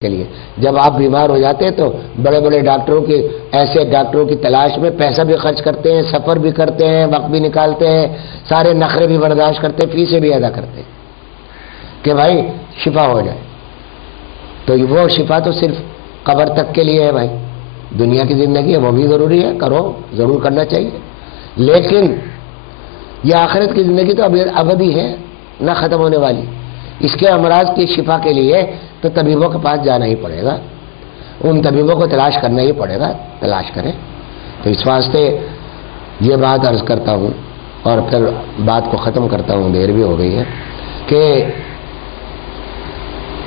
کے لیے جب آپ بیمار ہو جاتے ہیں تو بڑے بڑے ڈاکٹروں کی ایسے ڈاکٹروں کی تلاش میں پیسہ بھی خرچ کرتے ہیں، سفر بھی کرتے ہیں، وقت بھی نکالتے ہیں، سارے نخرے بھی برداشت کرتے ہیں، فیسیں بھی ادا کرتے ہیں کہ بھائی شفا ہو جائے۔ تو وہ شفا تو صرف قبر تک کے لیے ہے بھائی، دنیا کی زندگی ہے وہ بھی ضروری ہے، کرو ضرور کرنا چاہیے، لیکن یہ آخرت کی زندگی تو ابدی ہے، نہ ختم ہونے والی۔ اس کے امراض کی شفا کے لیے تو طبیبوں کے پاس جانا ہی پڑے گا، ان طبیبوں کو تلاش کرنا ہی پڑے گا، تلاش کریں۔ تو اس واسطے یہ بات عرض کرتا ہوں اور پھر بات کو ختم کرتا ہوں، دیر بھی ہو گئی ہے، کہ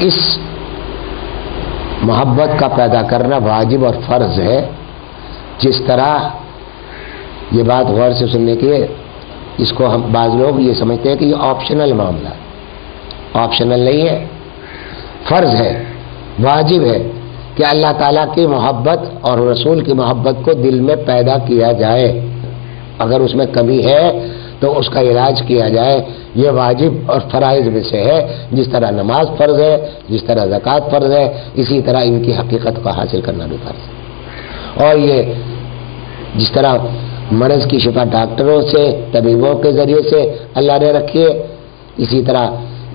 اس محبت کا پیدا کرنا واجب اور فرض ہے۔ جس طرح یہ بات غور سے سننے کی ہے، اس کو ہم بعض لوگ یہ سمجھتے ہیں کہ یہ آپشنل معاملہ ہے، آپشنل نہیں ہے، فرض ہے، واجب ہے کہ اللہ تعالیٰ کی محبت اور رسول کی محبت کو دل میں پیدا کیا جائے۔ اگر اس میں کمی ہے تو اس کا علاج کیا جائے، یہ واجب اور فرائض میں سے ہے۔ جس طرح نماز فرض ہے، جس طرح زکوٰۃ فرض ہے، اسی طرح ان کی حقیقت کو حاصل کرنا بھی فرض ہے۔ اور یہ جس طرح مرض کی شفا ڈاکٹروں سے، طبیبوں کے ذریعے سے اللہ نے رکھی ہے، اسی طرح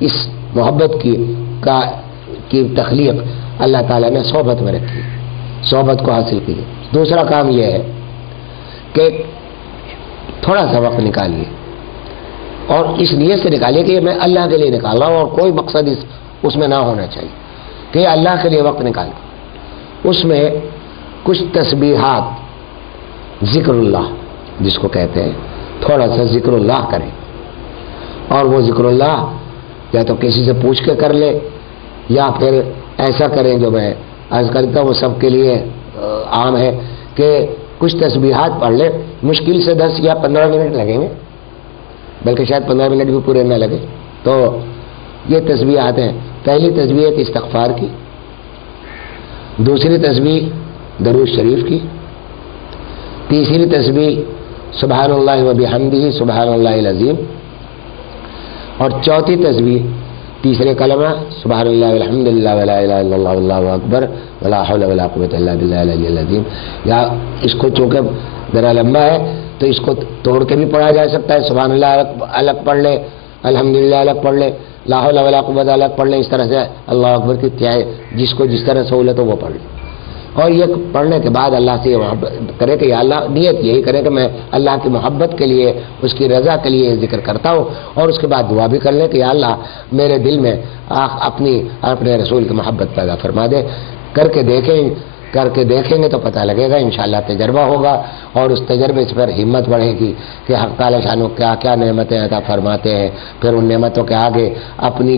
اس محبت کی تخلیق اللہ تعالیٰ نے صحبت میں رکھی، صحبت کو حاصل کی۔ دوسرا کام یہ ہے کہ تھوڑا سا وقت نکالیے، اور اس نیت سے نکالیے کہ یہ میں اللہ کے لیے نکال رہا ہوں، اور کوئی مقصد اس میں نہ ہونا چاہیے کہ اللہ کے لیے وقت نکال، اس میں کچھ تسبیحات، ذکر اللہ جس کو کہتے ہیں، تھوڑا سا ذکر اللہ کریں، اور وہ ذکر اللہ یا تو کسی سے پوچھ کے کر لے، یا پھر ایسا کریں جو میں عرض کرتا ہوں وہ سب کے لیے عام ہے کہ کچھ تسبیحات پڑھ لیں، مشکل سے 10 یا 15 منٹ لگیں گے، بلکہ شاید 15 منٹ بھی پورے نہ لگے۔ تو یہ تسبیحات ہیں، پہلی تسبیح ہے استغفار کی، دوسری تسبیح درود شریف کی، تیسری تسبیح سبحان اللہ و بحمدہ سبحان اللہ العظیم، اور چوتھی تسبیح تیسرے کلمہ سبحان اللہ والحمد للہ ولا الہ الا اللہ واللہ اکبر ولا حول ولا قوۃ الا باللہ العلی العظیم۔ یا اس کو چونکہ ذرا لمبا ہے تو اس کو توڑ کے بھی پڑھا جا سکتا ہے، سبحان اللہ الگ پڑھ لے، الحمد للہ الگ پڑھ لے، لا حول ولا قوۃ الگ پڑھ لیں، اس طرح سے اللہ اکبر کی چاہے جس کو جس طرح سہولت ہو وہ پڑھ لے۔ اور یہ پڑھنے کے بعد اللہ سے یہ محبت کرے کہ یا اللہ، نیت یہی کرے کہ میں اللہ کی محبت کے لیے، اس کی رضا کے لیے ذکر کرتا ہوں، اور اس کے بعد دعا بھی کر لیں کہ یا اللہ میرے دل میں اپنے رسول کی محبت پیدا فرما دے۔ کر کے دیکھیں گے تو پتہ لگے گا، انشاءاللہ تجربہ ہوگا، اور اس تجربے سے پھر ہمت بڑھے گی کہ حق تعالیٰ شانو کیا کیا نعمتیں عطا فرماتے ہیں۔ پھر ان نعمتوں کے آگے اپنی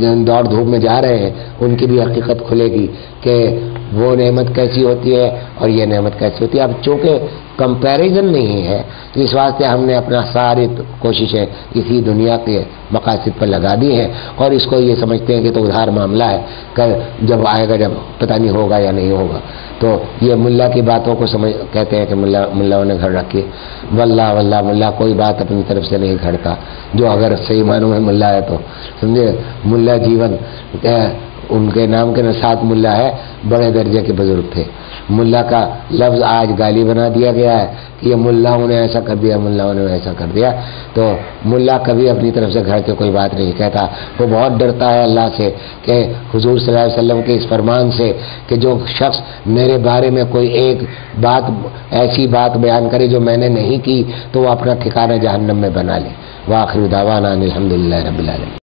جن دوڑ دھوپ میں جا رہے ہیں ان کی بھی حقیقت کھلے گی کہ وہ نعمت کیسی ہوتی ہے اور یہ نعمت کیسی ہوتی ہے۔ اب چونکہ کمپیریزن نہیں ہے تو اس واسطے ہم نے اپنا ساری کوششیں اسی دنیا کے مقاصد پر لگا دی ہیں، اور اس کو یہ سمجھتے ہیں کہ تو ادھار معاملہ ہے، کہ جب آئے گا جب پتہ نہیں ہوگا یا نہیں ہوگا۔ تو یہ ملا کی باتوں کو کہتے ہیں کہ ملاؤں نے گھڑ رکھی، واللہ ملا کوئی بات اپنی طرف سے نہیں گھڑتا، جو اگر صحیح معنوں میں ملا ہے تو سمجھے۔ ملا جیون ان کے نام کے ساتھ ملا ہے، بڑے درجے کے بزرگ تھے۔ ملا کا لفظ آج گالی بنا دیا گیا ہے کہ یہ ملاؤں نے ایسا کر دیا، ملاؤں نے ایسا کر دیا۔ تو ملا کبھی اپنی طرف سے گھڑ کے کوئی بات نہیں کہتا، وہ بہت ڈرتا ہے اللہ سے کہ حضور صلی اللہ علیہ وسلم کے اس فرمان سے کہ جو شخص میرے بارے میں کوئی ایک بات ایسی بات بیان کرے جو میں نے نہیں کی تو وہ اپنا ٹھکانہ جہنم میں بنا لے۔ وآخر دعوانا الحمدللہ رب العالمین۔